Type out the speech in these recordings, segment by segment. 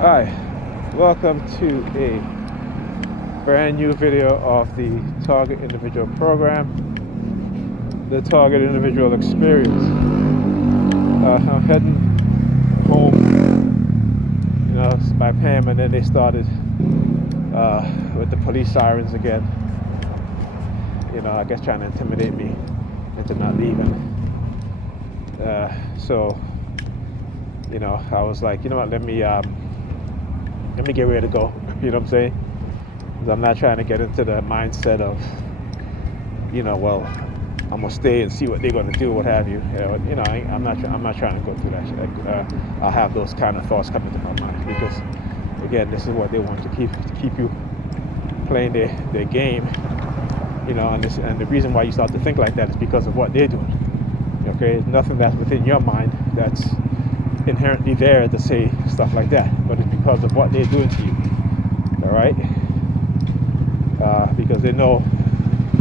Hi, welcome to a brand new video of the Target Individual Program, the Target Individual Experience. I'm heading home, by Pam, and then they started with the police sirens again. I guess trying to intimidate me into not leaving. I was like, you know what, let me get ready to go. You know what I'm saying? 'Cause I'm not trying to get into the mindset of, well, I'm gonna stay and see what they're gonna do, what have you. I'm not trying to go through that shit. I'll have those kind of thoughts come into my mind because, again, this is what they want to keep you playing their game. And the reason why you start to think like that is because of what they're doing. Okay, there's nothing that's within your mind that's inherently there to say stuff like that, but it's because of what they're doing to you. All right, because they know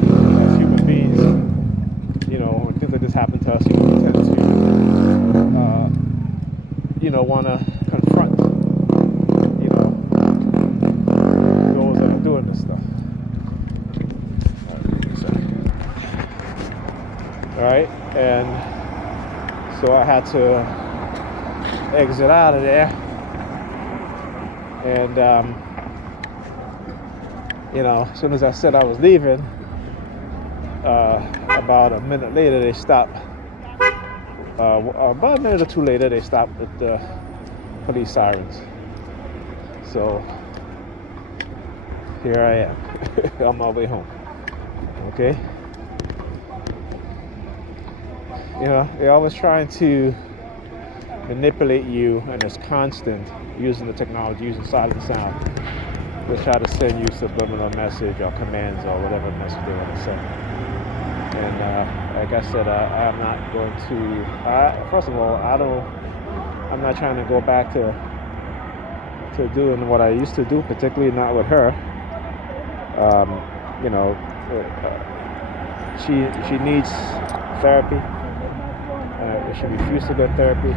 as human beings, when things like this happen to us, we tend to, want to confront, those that are doing this stuff. All right, and so I had to exit out of there, and as soon as I said I was leaving, about a minute later they stopped. About a minute or two later they stopped with the police sirens. So here I am on my way home. Okay. They're always trying to manipulate you, and it's constant, using the technology, using silent sound. They try to send you subliminal message or commands or whatever message they want to send. And like I said, I'm not going to. First of all, I'm not trying to go back to doing what I used to do, particularly not with her. She needs therapy. She refused to get therapy,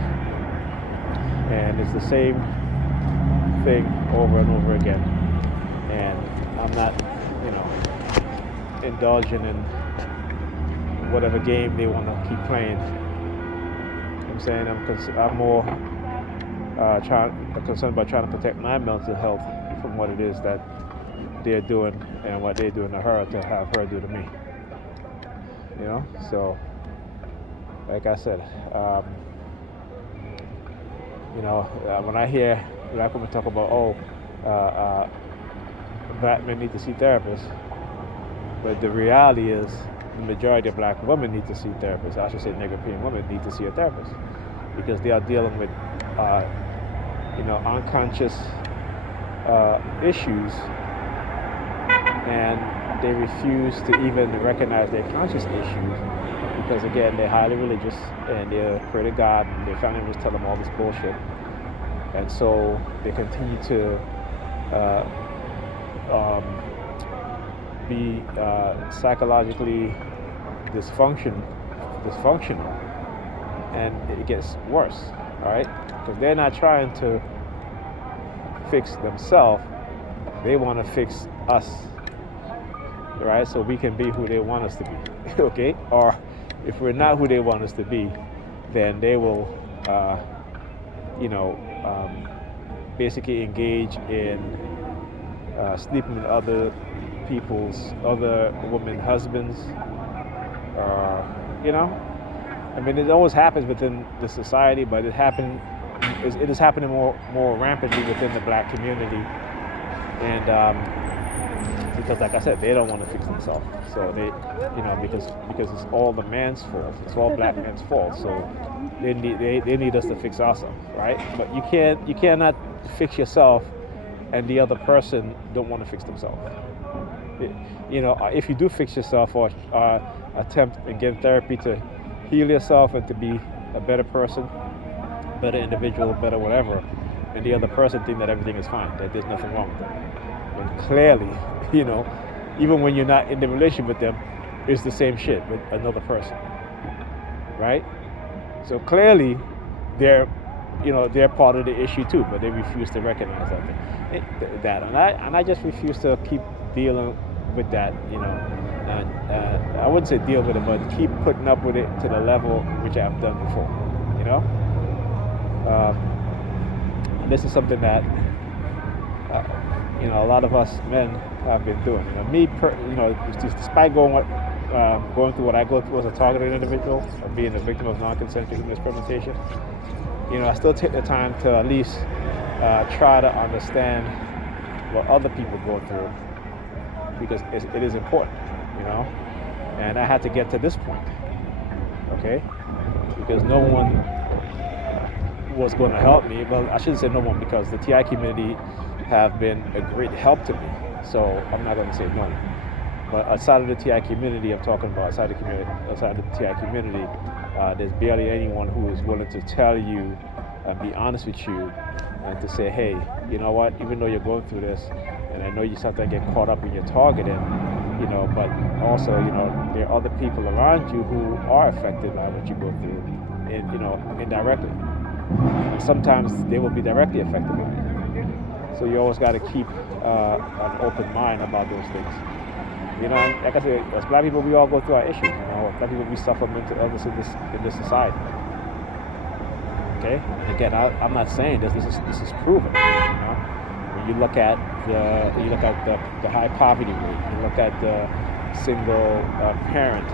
and it's the same thing over and over again. And I'm not, indulging in whatever game they want to keep playing. I'm saying I'm more concerned about trying to protect my mental health from what it is that they're doing and what they're doing to her to have her do to me. So like I said, when I hear black women talk about, black men need to see therapists, but the reality is the majority of black women need to see therapists. I should say Negro-European women need to see a therapist because they are dealing with, unconscious issues, and they refuse to even recognize their conscious issues because, again, they're highly religious and they're afraid of God, and their family members tell them all this bullshit, and so they continue to be psychologically dysfunctional, and it gets worse. All right, because they're not trying to fix themselves; they want to fix us. Right, so we can be who they want us to be. Okay, or if we're not who they want us to be, then they will, basically engage in sleeping with other women husbands. It always happens within the society, but it is happening more rampantly within the black community, and because, like I said, they don't want to fix themselves. So they, because it's all the man's fault. It's all black men's fault. So they need us to fix ourselves, right? But you cannot fix yourself, and the other person don't want to fix themselves. If you do fix yourself or attempt and get therapy to heal yourself and to be a better person, better individual, better whatever, and the other person think that everything is fine, that there's nothing wrong with them. And clearly, even when you're not in the relationship with them, it's the same shit with another person, right? So clearly, they're they're part of the issue too, but they refuse to recognize that, and I just refuse to keep dealing with that, and I wouldn't say deal with it, but keep putting up with it to the level which I've done before, and this is something that a lot of us men have been doing. Despite going through what I go through as a targeted individual, of being a victim of non-consensual human experimentation, I still take the time to at least try to understand what other people go through, because it is important, and I had to get to this point, okay, because no one was going to help me. Well, I shouldn't say no one, because the TI community have been a great help to me, so I'm not going to say no. But outside of the TI community, I'm talking about outside the TI community, there's barely anyone who is willing to tell you and be honest with you and to say, hey, you know what, even though you're going through this, and I know you sometimes get caught up in your targeting, but also, there are other people around you who are affected by what you go through, indirectly. And sometimes they will be directly affected by it. So you always got to keep an open mind about those things. Like I said, as Black people, we all go through our issues. Black people, we suffer mental illness in this society. Okay, and again, I'm not saying this is proven. When you look at the high poverty rate, you look at the single parent.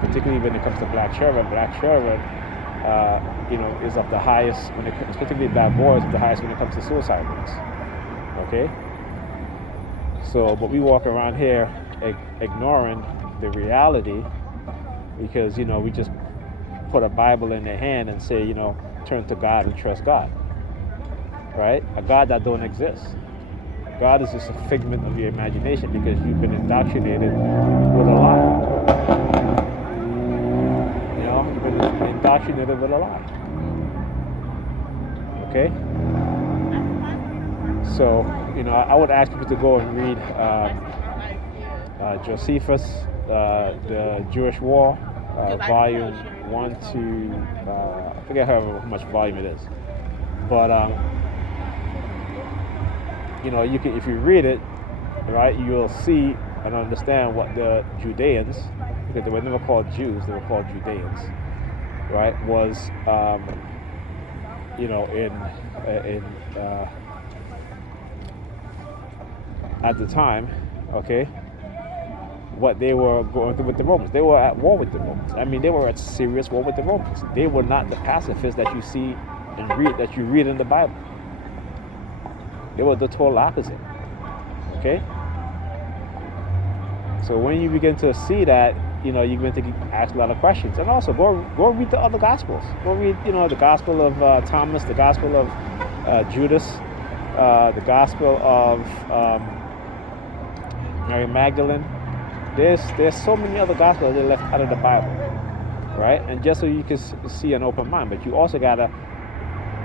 Particularly when it comes to Black children, is of the highest when it comes, particularly Black boys, of the highest when it comes to suicide rates. Okay. So, but we walk around here ignoring the reality, because we just put a Bible in their hand and say, turn to God and trust God. Right? A God that don't exist. God is just a figment of your imagination, because you've been indoctrinated with a lie. You've been indoctrinated with a lie. Okay? So, I would ask people to go and read Josephus, the Jewish War, volume 1 to, I forget how much volume it is. But, you can, if you read it, right, you'll see and understand what the Judeans, because they were never called Jews, they were called Judeans, right, was, at the time, okay, what they were going through with the Romans. They were at war with the Romans. I mean, they were at serious war with the Romans. They were not the pacifists that you see and read in the Bible. They were the total opposite. Okay? So when you begin to see that, you begin to ask a lot of questions. And also, go read the other Gospels. Go read, the Gospel of Thomas, the Gospel of Judas, the Gospel of Mary Magdalene. There's so many other Gospels that are left out of the Bible, right? And just so you can see an open mind, but you also gotta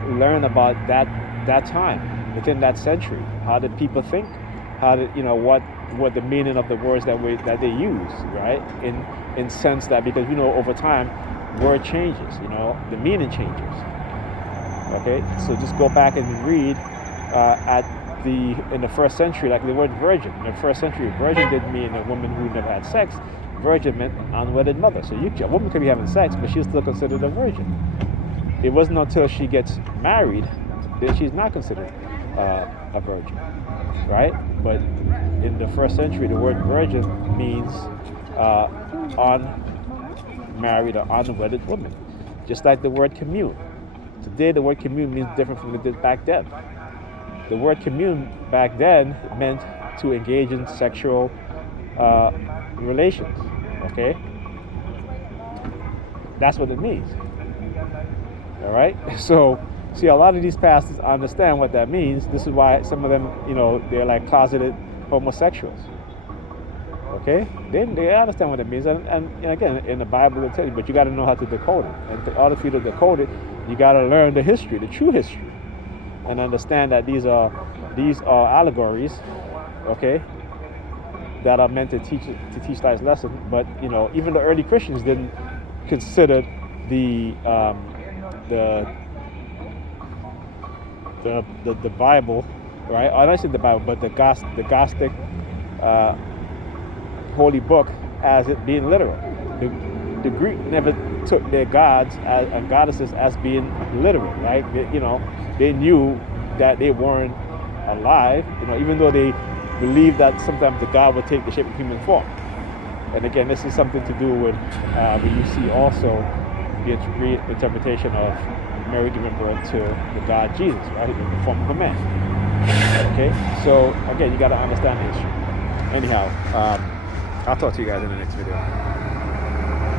learn about that time within that century. How did people think? How did what the meaning of the words that they use, right? In sense that, because over time, word changes. The meaning changes. Okay, so just go back and read in the first century, like the word virgin. In the first century, virgin didn't mean a woman who never had sex. Virgin meant unwedded mother. So a woman could be having sex, but she's still considered a virgin. It wasn't until she gets married that she's not considered a virgin, right? But in the first century, the word virgin means unmarried or unwedded woman, just like the word commune. Today, the word commune means different from it did back then. The word commune back then meant to engage in sexual relations, okay? That's what it means, all right? So, see, a lot of these pastors understand what that means. This is why some of them, they're like closeted homosexuals, okay? They understand what it means. And again, in the Bible it tells you, but you got to know how to decode it. And in order for you to decode it, you got to learn the history, the true history, and understand that these are allegories, okay, that are meant to teach life's lesson. But even the early Christians didn't consider the the Bible, right? Or not the Bible, but the Gnostic holy book as it being literal. The Greek never took their gods and goddesses as being literal, right? They knew that they weren't alive, even though they believed that sometimes the god would take the shape of human form. And again, this is something to do with when you see also the interpretation of Mary giving birth to the God Jesus, right, in the form of a man. Okay, so again, you got to understand the issue. Anyhow, I'll talk to you guys in the next video.